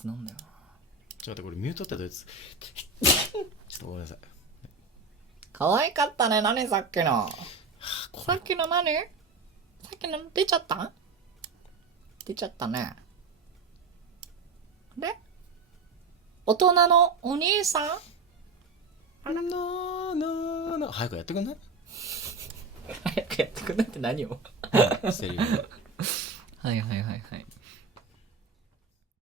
つなんだよな。ちょっと待って、これミュートってどうやつちょっとごめんなさい。可愛かったね。何さっきの。こさっきの何？さっきの出ちゃった？出ちゃったね。で、大人のお兄さん？れ早くやってくんない？早くやってくんないって何を？セリフ。はいはいはいはい。